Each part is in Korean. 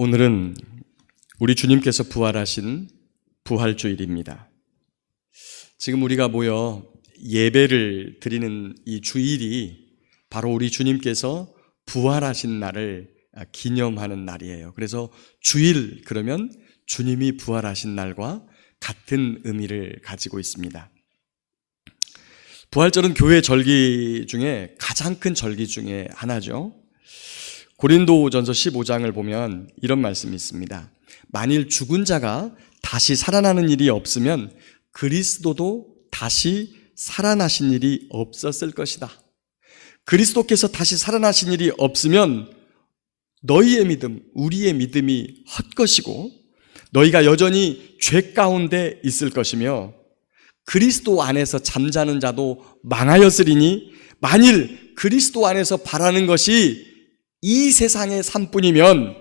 오늘은 우리 주님께서 부활하신 부활주일입니다. 지금 우리가 모여 예배를 드리는 이 주일이 바로 우리 주님께서 부활하신 날을 기념하는 날이에요. 그래서 주일 그러면 주님이 부활하신 날과 같은 의미를 가지고 있습니다. 부활절은 교회 절기 중에 가장 큰 절기 중에 하나죠. 고린도전서 15장을 보면 이런 말씀이 있습니다. 만일 죽은 자가 다시 살아나는 일이 없으면 그리스도도 다시 살아나신 일이 없었을 것이다. 그리스도께서 다시 살아나신 일이 없으면 너희의 믿음, 우리의 믿음이 헛것이고 너희가 여전히 죄 가운데 있을 것이며 그리스도 안에서 잠자는 자도 망하였으리니 만일 그리스도 안에서 바라는 것이 이 세상의 삶뿐이면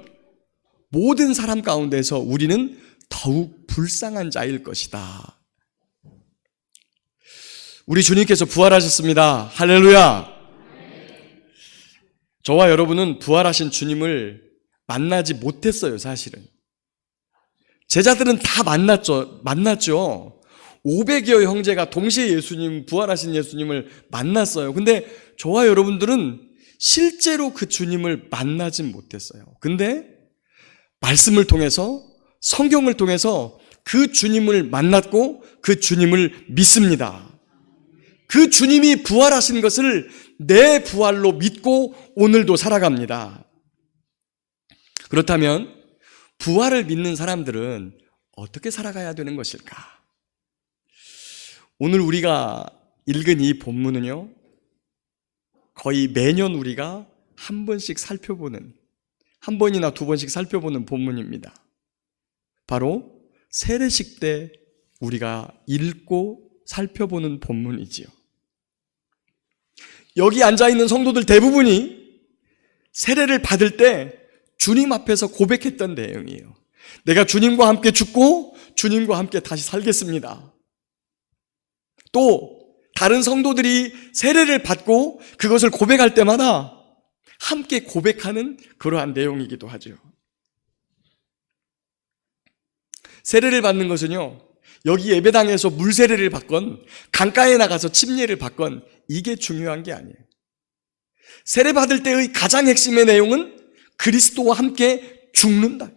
모든 사람 가운데서 우리는 더욱 불쌍한 자일 것이다. 우리 주님께서 부활하셨습니다. 할렐루야. 저와 여러분은 부활하신 주님을 만나지 못했어요, 사실은. 제자들은 다 만났죠. 만났죠. 500여 형제가 동시에 예수님, 부활하신 예수님을 만났어요. 근데 저와 여러분들은 실제로 그 주님을 만나진 못했어요. 근데 말씀을 통해서 성경을 통해서 그 주님을 만났고 그 주님을 믿습니다. 그 주님이 부활하신 것을 내 부활로 믿고 오늘도 살아갑니다. 그렇다면 부활을 믿는 사람들은 어떻게 살아가야 되는 것일까? 오늘 우리가 읽은 이 본문은요, 거의 매년 우리가 한 번씩 살펴보는, 한 번이나 두 번씩 살펴보는 본문입니다. 바로 세례식 때 우리가 읽고 살펴보는 본문이지요. 여기 앉아 있는 성도들 대부분이 세례를 받을 때 주님 앞에서 고백했던 내용이에요. 내가 주님과 함께 죽고 주님과 함께 다시 살겠습니다. 또 다른 성도들이 세례를 받고 그것을 고백할 때마다 함께 고백하는 그러한 내용이기도 하죠. 세례를 받는 것은요, 여기 예배당에서 물세례를 받건, 강가에 나가서 침례를 받건, 이게 중요한 게 아니에요. 세례 받을 때의 가장 핵심의 내용은 그리스도와 함께 죽는다.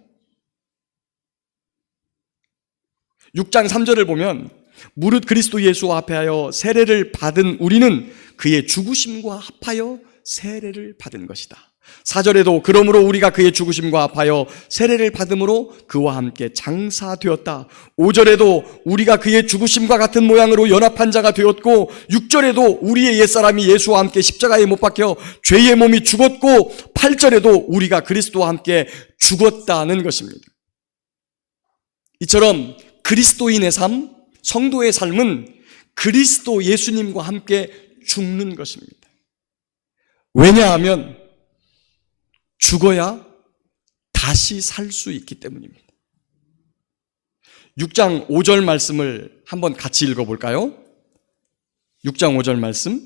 6장 3절을 보면 무릇 그리스도 예수와 합하여 세례를 받은 우리는 그의 죽으심과 합하여 세례를 받은 것이다. 4절에도 그러므로 우리가 그의 죽으심과 합하여 세례를 받음으로 그와 함께 장사되었다. 5절에도 우리가 그의 죽으심과 같은 모양으로 연합한 자가 되었고 6절에도 우리의 옛사람이 예수와 함께 십자가에 못 박혀 죄의 몸이 죽었고 8절에도 우리가 그리스도와 함께 죽었다는 것입니다. 이처럼 그리스도인의 삶, 성도의 삶은 그리스도 예수님과 함께 죽는 것입니다. 왜냐하면 죽어야 다시 살 수 있기 때문입니다. 6장 5절 말씀을 한번 같이 읽어볼까요? 6장 5절 말씀.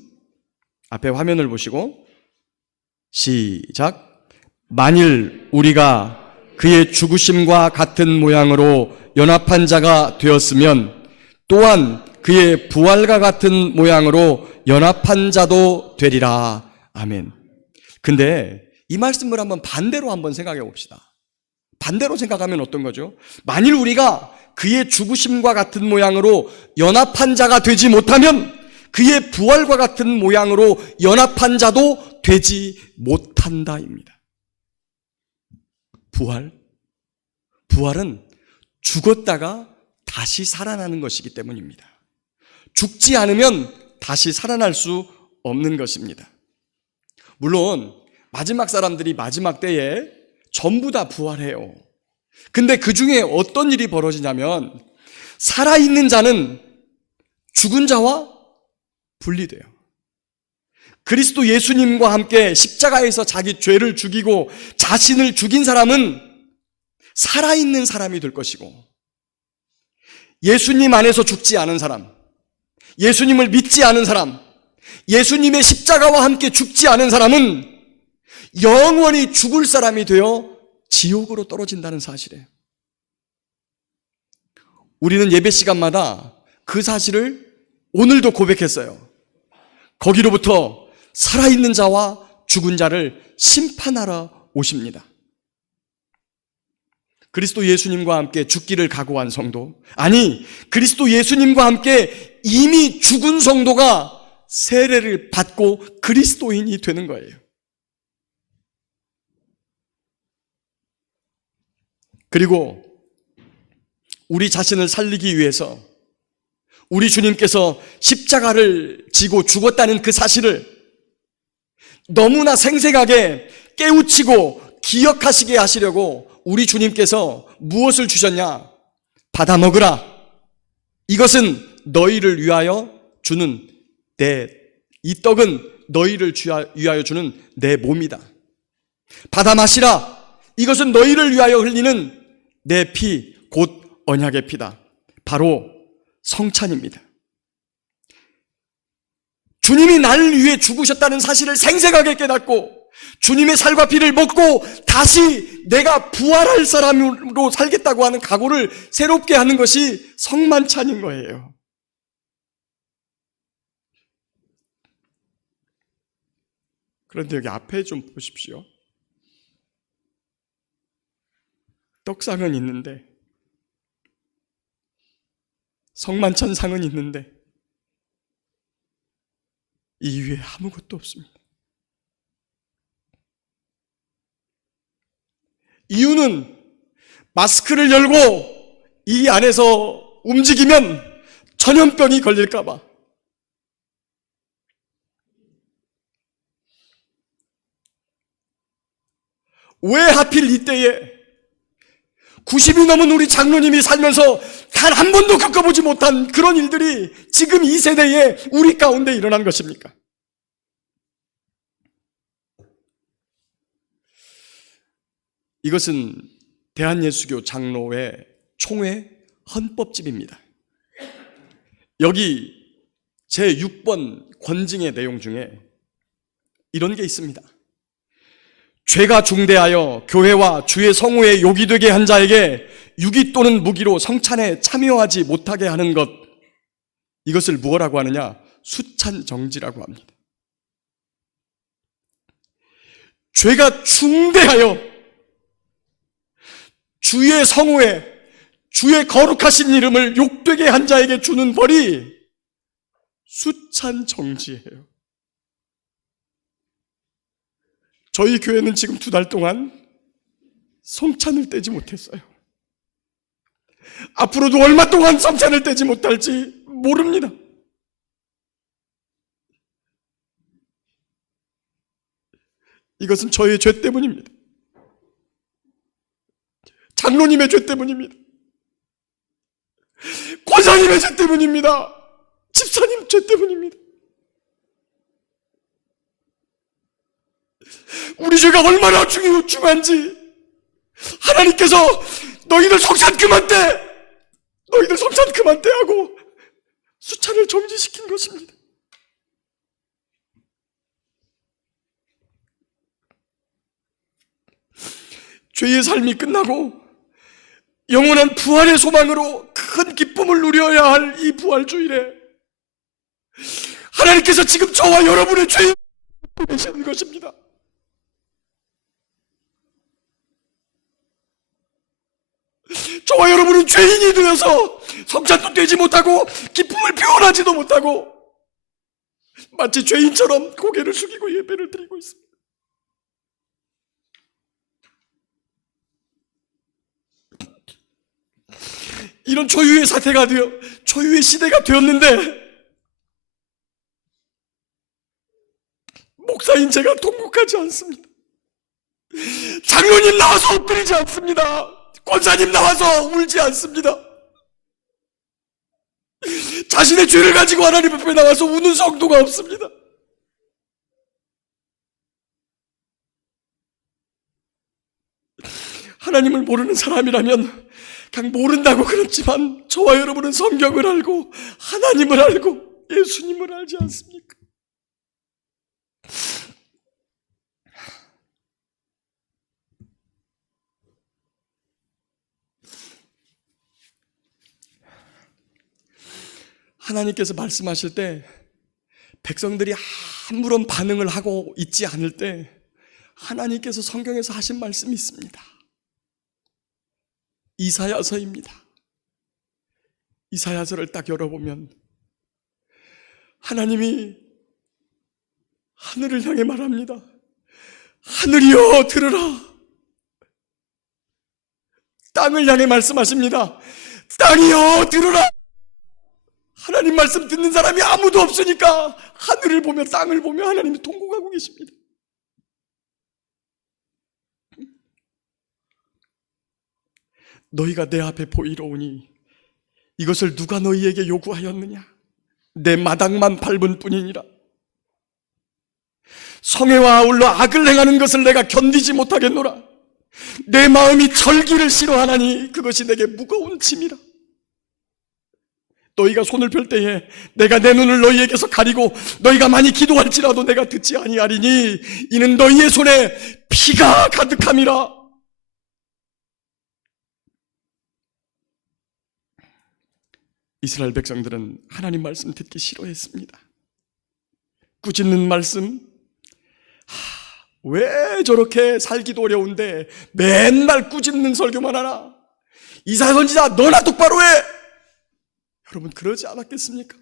앞에 화면을 보시고, 시작. 만일 우리가 그의 죽으심과 같은 모양으로 연합한 자가 되었으면 또한 그의 부활과 같은 모양으로 연합한 자도 되리라. 아멘. 근데 이 말씀을 한번 반대로 한번 생각해 봅시다. 반대로 생각하면 어떤 거죠? 만일 우리가 그의 죽으심과 같은 모양으로 연합한 자가 되지 못하면 그의 부활과 같은 모양으로 연합한 자도 되지 못한다입니다. 부활? 부활은 죽었다가 다시 살아나는 것이기 때문입니다. 죽지 않으면 다시 살아날 수 없는 것입니다. 물론 마지막 사람들이 마지막 때에 전부 다 부활해요. 근데 그 중에 어떤 일이 벌어지냐면 살아있는 자는 죽은 자와 분리돼요. 그리스도 예수님과 함께 십자가에서 자기 죄를 죽이고 자신을 죽인 사람은 살아있는 사람이 될 것이고 예수님 안에서 죽지 않은 사람, 예수님을 믿지 않은 사람, 예수님의 십자가와 함께 죽지 않은 사람은 영원히 죽을 사람이 되어 지옥으로 떨어진다는 사실이에요. 우리는 예배 시간마다 그 사실을 오늘도 고백했어요. 거기로부터 살아있는 자와 죽은 자를 심판하러 오십니다. 그리스도 예수님과 함께 죽기를 각오한 성도, 아니, 그리스도 예수님과 함께 이미 죽은 성도가 세례를 받고 그리스도인이 되는 거예요. 그리고 우리 자신을 살리기 위해서 우리 주님께서 십자가를 지고 죽었다는 그 사실을 너무나 생생하게 깨우치고 기억하시게 하시려고 우리 주님께서 무엇을 주셨냐? 받아 먹으라. 이것은 너희를 위하여 주는 내, 이 떡은 너희를 위하여 주는 내 몸이다. 받아 마시라. 이것은 너희를 위하여 흘리는 내 피, 곧 언약의 피다. 바로 성찬입니다. 주님이 나를 위해 죽으셨다는 사실을 생생하게 깨닫고 주님의 살과 피를 먹고 다시 내가 부활할 사람으로 살겠다고 하는 각오를 새롭게 하는 것이 성만찬인 거예요. 그런데 여기 앞에 좀 보십시오. 떡상은 있는데 성만찬상은 있는데 이 위에 아무것도 없습니다. 이유는 마스크를 열고 이 안에서 움직이면 전염병이 걸릴까봐. 왜 하필 이때에 90이 넘은 우리 장로님이 살면서 단 한 번도 겪어보지 못한 그런 일들이 지금 이 세대에 우리 가운데 일어난 것입니까? 이것은 대한예수교 장로회 총회 헌법집입니다. 여기 제 6번 권징의 내용 중에 이런 게 있습니다. 죄가 중대하여 교회와 주의 성우에 욕이 되게 한 자에게 유기 또는 무기로 성찬에 참여하지 못하게 하는 것 이것을 무엇라고 하느냐? 수찬 정지라고 합니다. 죄가 중대하여 주의 성우에 주의 거룩하신 이름을 욕되게 한 자에게 주는 벌이 수찬 정지예요. 저희 교회는 지금 두 달 동안 성찬을 떼지 못했어요. 앞으로도 얼마 동안 성찬을 떼지 못할지 모릅니다. 이것은 저의 죄 때문입니다. 장로님의 죄 때문입니다. 권사님의 죄 때문입니다. 집사님 죄 때문입니다. 우리 죄가 얼마나 중요, 중한지 하나님께서 너희들 성찬 그만 떼! 너희들 성찬 그만 떼! 하고 수찬을 정지시킨 것입니다. 죄의 삶이 끝나고 영원한 부활의 소망으로 큰 기쁨을 누려야 할 이 부활주일에 하나님께서 지금 저와 여러분의 죄에 계시는 것입니다. 저와 여러분은 죄인이 되어서 성찬도 떼지 못하고 기쁨을 표현하지도 못하고 마치 죄인처럼 고개를 숙이고 예배를 드리고 있습니다. 이런 초유의 사태가 되어 초유의 시대가 되었는데 목사인 제가 통곡하지 않습니다. 장로님 나와서 엎드리지 않습니다. 권사님 나와서 울지 않습니다. 자신의 죄를 가지고 하나님 앞에 나와서 우는 성도가 없습니다. 하나님을 모르는 사람이라면 그냥 모른다고 그렇지만 저와 여러분은 성경을 알고 하나님을 알고 예수님을 알지 않습니까? 하나님께서 말씀하실 때 백성들이 아무런 반응을 하고 있지 않을 때 하나님께서 성경에서 하신 말씀이 있습니다. 이사야서입니다. 이사야서를 딱 열어보면 하나님이 하늘을 향해 말합니다. 하늘이여 들으라. 땅을 향해 말씀하십니다. 땅이여 들으라. 하나님 말씀 듣는 사람이 아무도 없으니까 하늘을 보며 땅을 보며 하나님이 통곡하고 계십니다. 너희가 내 앞에 보이러 오니 이것을 누가 너희에게 요구하였느냐? 내 마당만 밟은 뿐이니라. 성애와 아울러 악을 행하는 것을 내가 견디지 못하겠노라. 내 마음이 절기를 싫어하나니 그것이 내게 무거운 짐이라. 너희가 손을 펼 때에 내가 내 눈을 너희에게서 가리고 너희가 많이 기도할지라도 내가 듣지 아니하리니 이는 너희의 손에 피가 가득함이라. 이스라엘 백성들은 하나님 말씀 듣기 싫어했습니다. 꾸짖는 말씀, 하, 왜 저렇게 살기도 어려운데 맨날 꾸짖는 설교만 하나? 이사 선지자 너나 똑바로 해! 여러분 그러지 않았겠습니까?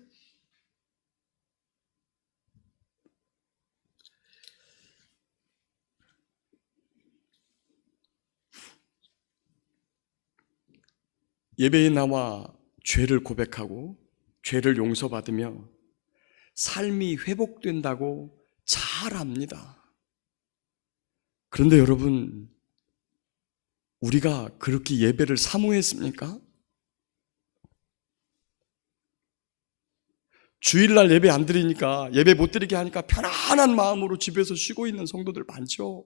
예배에 나와 죄를 고백하고 죄를 용서받으며 삶이 회복된다고 잘 압니다. 그런데 여러분, 우리가 그렇게 예배를 사모했습니까? 주일날 예배 안 드리니까 예배 못 드리게 하니까 편안한 마음으로 집에서 쉬고 있는 성도들 많죠.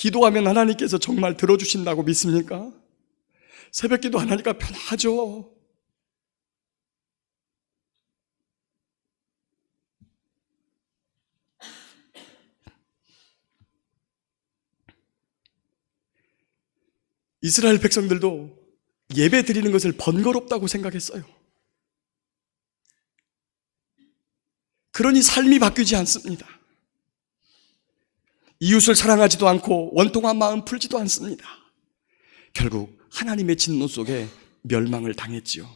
기도하면 하나님께서 정말 들어주신다고 믿습니까? 새벽 기도 안 하니까 편하죠. 이스라엘 백성들도 예배 드리는 것을 번거롭다고 생각했어요. 그러니 삶이 바뀌지 않습니다. 이웃을 사랑하지도 않고 원통한 마음 풀지도 않습니다. 결국 하나님의 진노 속에 멸망을 당했지요.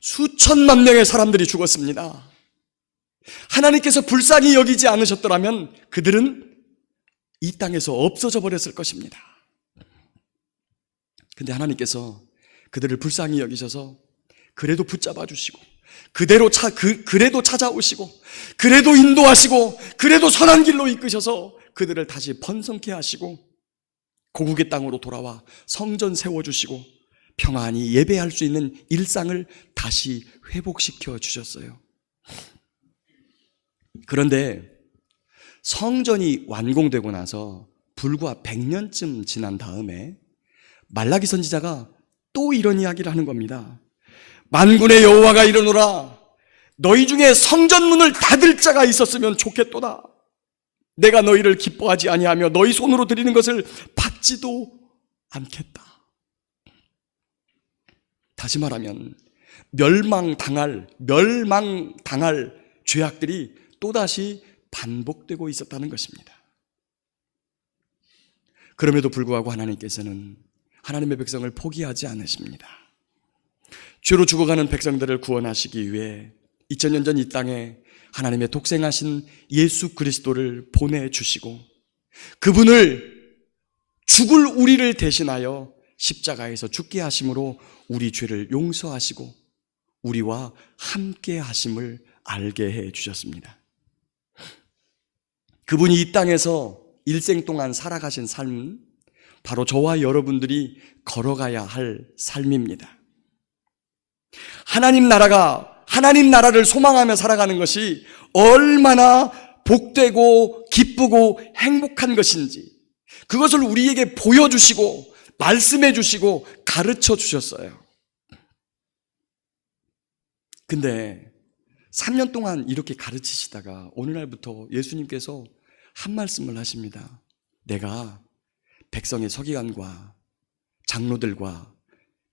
수천만 명의 사람들이 죽었습니다. 하나님께서 불쌍히 여기지 않으셨더라면 그들은 이 땅에서 없어져 버렸을 것입니다. 근데 하나님께서 그들을 불쌍히 여기셔서 그래도 붙잡아 주시고 그대로 차, 그, 그래도 찾아오시고 그래도 인도하시고 그래도 선한 길로 이끄셔서 그들을 다시 번성케 하시고 고국의 땅으로 돌아와 성전 세워주시고 평안히 예배할 수 있는 일상을 다시 회복시켜 주셨어요. 그런데 성전이 완공되고 나서 불과 100년쯤 지난 다음에 말라기 선지자가 또 이런 이야기를 하는 겁니다. 만군의 여호와가 이르노라 너희 중에 성전 문을 닫을 자가 있었으면 좋겠도다. 내가 너희를 기뻐하지 아니하며 너희 손으로 드리는 것을 받지도 않겠다. 다시 말하면 멸망당할 멸망당할 죄악들이 또다시 반복되고 있었다는 것입니다. 그럼에도 불구하고 하나님께서는 하나님의 백성을 포기하지 않으십니다. 죄로 죽어가는 백성들을 구원하시기 위해 2000년 전 이 땅에 하나님의 독생하신 예수 그리스도를 보내주시고 그분을 죽을 우리를 대신하여 십자가에서 죽게 하심으로 우리 죄를 용서하시고 우리와 함께 하심을 알게 해 주셨습니다. 그분이 이 땅에서 일생 동안 살아가신 삶은 바로 저와 여러분들이 걸어가야 할 삶입니다. 하나님 나라가 하나님 나라를 소망하며 살아가는 것이 얼마나 복되고 기쁘고 행복한 것인지 그것을 우리에게 보여주시고 말씀해 주시고 가르쳐 주셨어요. 근데 3년 동안 이렇게 가르치시다가 어느 날부터 예수님께서 한 말씀을 하십니다. 내가 백성의 서기관과 장로들과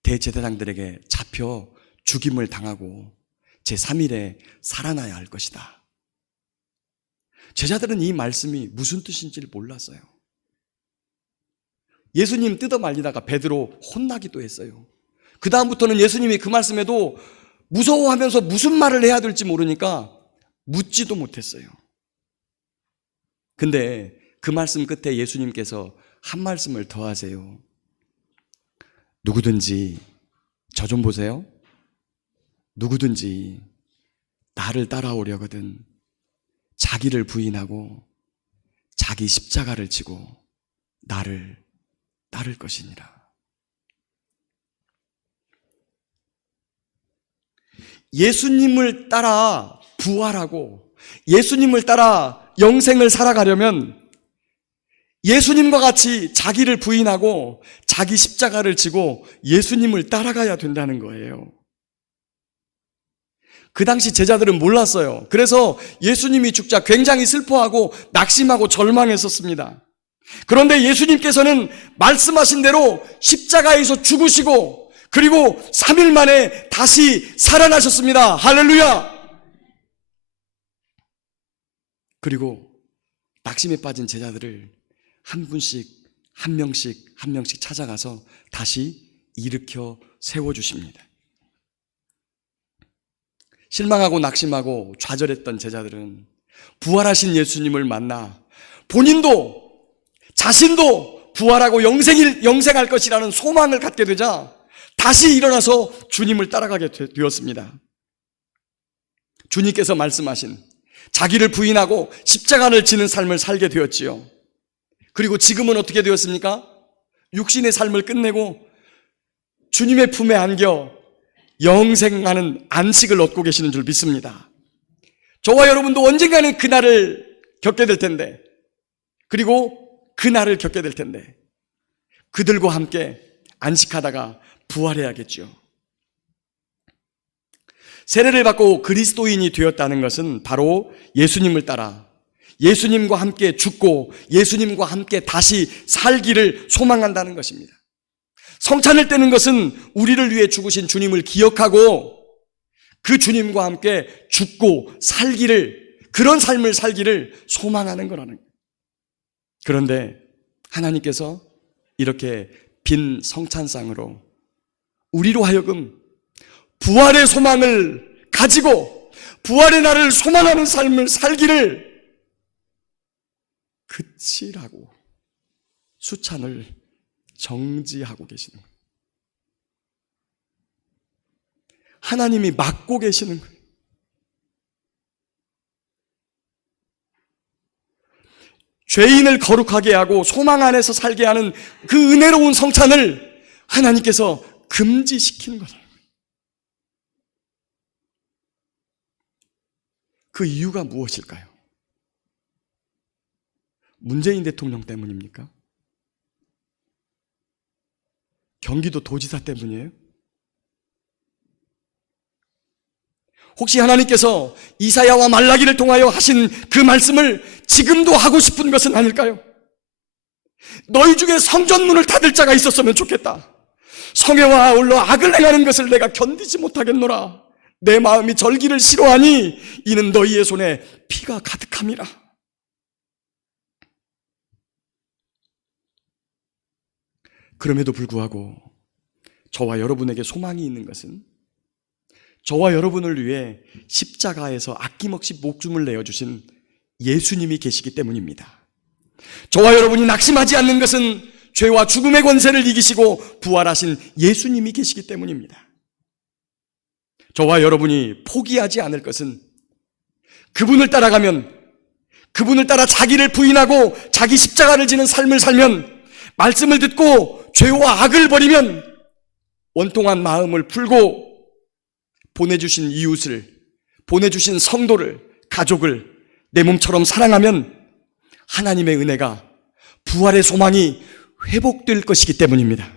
대제사장들에게 잡혀 죽임을 당하고 제3일에 살아나야 할 것이다. 제자들은 이 말씀이 무슨 뜻인지를 몰랐어요. 예수님 뜯어 말리다가 베드로 혼나기도 했어요. 그 다음부터는 예수님이 그 말씀에도 무서워하면서 무슨 말을 해야 될지 모르니까 묻지도 못했어요. 근데 그 말씀 끝에 예수님께서 한 말씀을 더 하세요. 누구든지 저 좀 보세요. 누구든지 나를 따라오려거든 자기를 부인하고 자기 십자가를 지고 나를 따를 것이니라. 예수님을 따라 부활하고 예수님을 따라 영생을 살아가려면 예수님과 같이 자기를 부인하고 자기 십자가를 지고 예수님을 따라가야 된다는 거예요. 그 당시 제자들은 몰랐어요. 그래서 예수님이 죽자 굉장히 슬퍼하고 낙심하고 절망했었습니다. 그런데 예수님께서는 말씀하신 대로 십자가에서 죽으시고 그리고 3일 만에 다시 살아나셨습니다. 할렐루야! 그리고 낙심에 빠진 제자들을 한 분씩, 한 명씩, 한 명씩 찾아가서 다시 일으켜 세워주십니다. 실망하고 낙심하고 좌절했던 제자들은 부활하신 예수님을 만나 본인도 자신도 부활하고 영생일, 영생할 것이라는 소망을 갖게 되자 다시 일어나서 주님을 따라가게 되었습니다. 주님께서 말씀하신 자기를 부인하고 십자가를 지는 삶을 살게 되었지요. 그리고 지금은 어떻게 되었습니까? 육신의 삶을 끝내고 주님의 품에 안겨 영생하는 안식을 얻고 계시는 줄 믿습니다. 저와 여러분도 언젠가는 그날을 겪게 될 텐데, 그리고 그날을 겪게 될 텐데, 그들과 함께 안식하다가 부활해야겠죠. 세례를 받고 그리스도인이 되었다는 것은 바로 예수님을 따라 예수님과 함께 죽고 예수님과 함께 다시 살기를 소망한다는 것입니다. 성찬을 떼는 것은 우리를 위해 죽으신 주님을 기억하고 그 주님과 함께 죽고 살기를 그런 삶을 살기를 소망하는 거라는 거예요. 그런데 하나님께서 이렇게 빈 성찬상으로 우리로 하여금 부활의 소망을 가지고 부활의 날을 소망하는 삶을 살기를 그치라고 수찬을 정지하고 계시는 거예요. 하나님이 막고 계시는 거예요. 죄인을 거룩하게 하고 소망 안에서 살게 하는 그 은혜로운 성찬을 하나님께서 금지시키는 거다. 그 이유가 무엇일까요? 문재인 대통령 때문입니까? 경기도 도지사 때문이에요? 혹시 하나님께서 이사야와 말라기를 통하여 하신 그 말씀을 지금도 하고 싶은 것은 아닐까요? 너희 중에 성전문을 닫을 자가 있었으면 좋겠다. 성회와 아울러 악을 행하는 것을 내가 견디지 못하겠노라. 내 마음이 절기를 싫어하니 이는 너희의 손에 피가 가득함이라. 그럼에도 불구하고 저와 여러분에게 소망이 있는 것은 저와 여러분을 위해 십자가에서 아낌없이 목숨을 내어주신 예수님이 계시기 때문입니다. 저와 여러분이 낙심하지 않는 것은 죄와 죽음의 권세를 이기시고 부활하신 예수님이 계시기 때문입니다. 저와 여러분이 포기하지 않을 것은 그분을 따라가면 그분을 따라 자기를 부인하고 자기 십자가를 지는 삶을 살면 말씀을 듣고 죄와 악을 버리면 원통한 마음을 풀고 보내주신 이웃을, 보내주신 성도를, 가족을 내 몸처럼 사랑하면 하나님의 은혜가 부활의 소망이 회복될 것이기 때문입니다.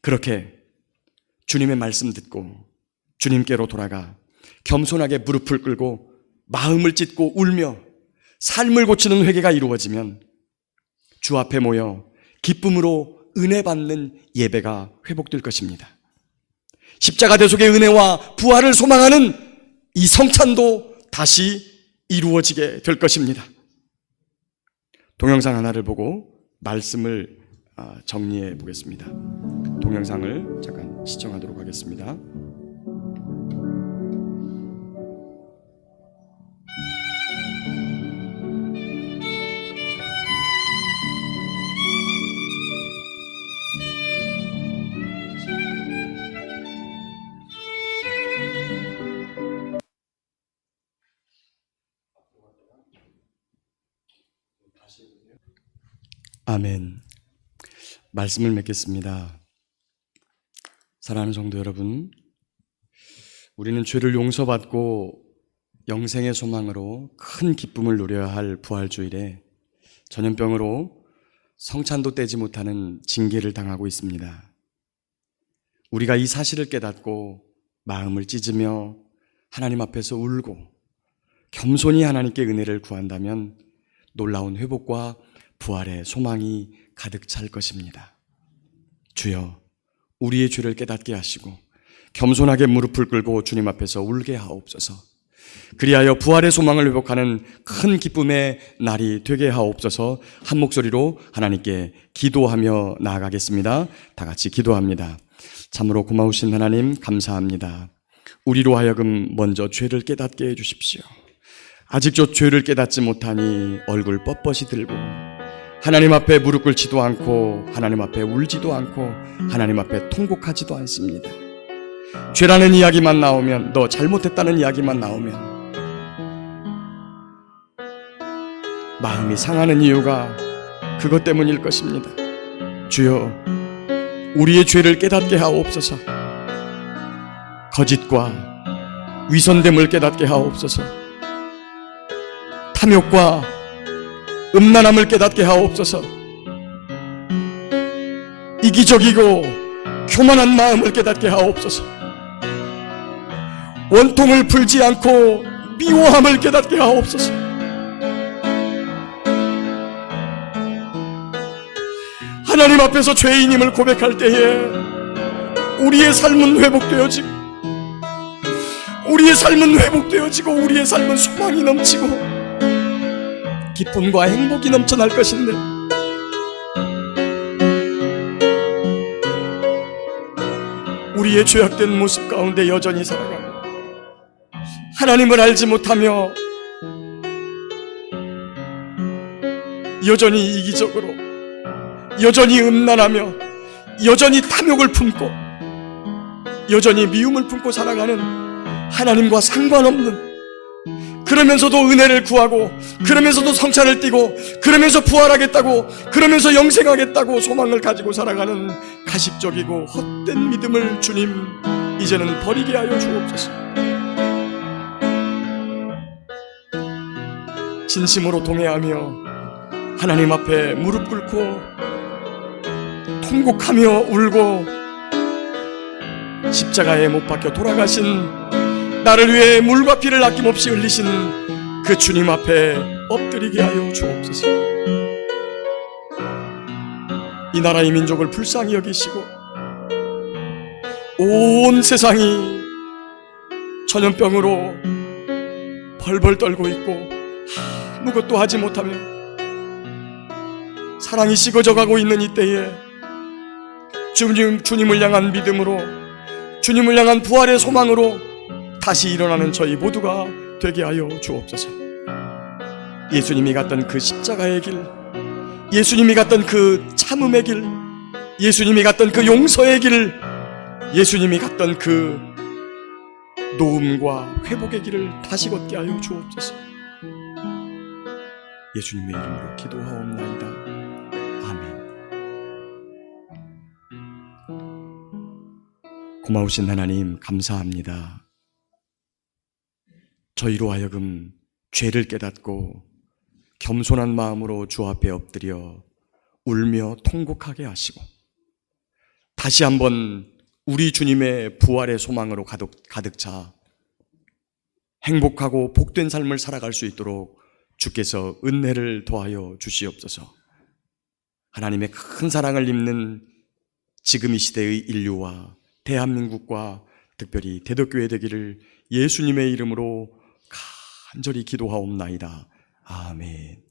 그렇게 주님의 말씀 듣고 주님께로 돌아가 겸손하게 무릎을 꿇고 마음을 찢고 울며 삶을 고치는 회개가 이루어지면 주 앞에 모여 기쁨으로 은혜 받는 예배가 회복될 것입니다. 십자가 대속의 은혜와 부활을 소망하는 이 성찬도 다시 이루어지게 될 것입니다. 동영상 하나를 보고 말씀을 아, 정리해 보겠습니다. 동영상을 잠깐 시청하도록 하겠습니다. 아멘. 말씀을 맺겠습니다. 사랑하는 성도 여러분, 우리는 죄를 용서받고 영생의 소망으로 큰 기쁨을 누려야 할 부활주일에 전염병으로 성찬도 떼지 못하는 징계를 당하고 있습니다. 우리가 이 사실을 깨닫고 마음을 찢으며 하나님 앞에서 울고 겸손히 하나님께 은혜를 구한다면 놀라운 회복과 부활의 소망이 가득 찰 것입니다. 주여, 우리의 죄를 깨닫게 하시고 겸손하게 무릎을 꿇고 주님 앞에서 울게 하옵소서. 그리하여 부활의 소망을 회복하는 큰 기쁨의 날이 되게 하옵소서. 한 목소리로 하나님께 기도하며 나아가겠습니다. 다 같이 기도합니다. 참으로 고마우신 하나님 감사합니다. 우리로 하여금 먼저 죄를 깨닫게 해 주십시오. 아직 저 죄를 깨닫지 못하니 얼굴 뻣뻣이 들고 하나님 앞에 무릎 꿇지도 않고 하나님 앞에 울지도 않고 하나님 앞에 통곡하지도 않습니다. 죄라는 이야기만 나오면 너 잘못했다는 이야기만 나오면 마음이 상하는 이유가 그것 때문일 것입니다. 주여 우리의 죄를 깨닫게 하옵소서. 거짓과 위선됨을 깨닫게 하옵소서. 탐욕과 음란함을 깨닫게 하옵소서. 이기적이고 교만한 마음을 깨닫게 하옵소서. 원통을 풀지 않고 미워함을 깨닫게 하옵소서. 하나님 앞에서 죄인임을 고백할 때에 우리의 삶은 회복되어지고 우리의 삶은 회복되어지고 우리의 삶은 소망이 넘치고 기쁨과 행복이 넘쳐날 것인데. 우리의 죄악된 모습 가운데 여전히 살아가고 하나님을 알지 못하며 여전히 이기적으로 여전히 음란하며 여전히 탐욕을 품고 여전히 미움을 품고 살아가는 하나님과 상관없는 그러면서도 은혜를 구하고 그러면서도 성찬을 띠고 그러면서 부활하겠다고 그러면서 영생하겠다고 소망을 가지고 살아가는 가식적이고 헛된 믿음을 주님 이제는 버리게 하여 주옵소서. 진심으로 동의하며 하나님 앞에 무릎 꿇고 통곡하며 울고 십자가에 못 박혀 돌아가신 나를 위해 물과 피를 아낌없이 흘리신 그 주님 앞에 엎드리게 하여 주옵소서. 이 나라의 민족을 불쌍히 여기시고 온 세상이 전염병으로 벌벌 떨고 있고 아무것도 하지 못하며 사랑이 식어져가고 있는 이때에 주님, 주님을 향한 믿음으로 주님을 향한 부활의 소망으로 다시 일어나는 저희 모두가 되게 하여 주옵소서. 예수님이 갔던 그 십자가의 길, 예수님이 갔던 그 참음의 길, 예수님이 갔던 그 용서의 길, 예수님이 갔던 그 노음과 회복의 길을 다시 걷게 하여 주옵소서. 예수님의 이름으로 기도하옵나이다. 아멘. 고마우신 하나님 감사합니다. 저희로 하여금 죄를 깨닫고 겸손한 마음으로 주 앞에 엎드려 울며 통곡하게 하시고 다시 한번 우리 주님의 부활의 소망으로 가득, 가득 차 행복하고 복된 삶을 살아갈 수 있도록 주께서 은혜를 더하여 주시옵소서. 하나님의 큰 사랑을 입는 지금 이 시대의 인류와 대한민국과 특별히 대덕교회 되기를 예수님의 이름으로 간절히 기도하옵나이다. 아멘.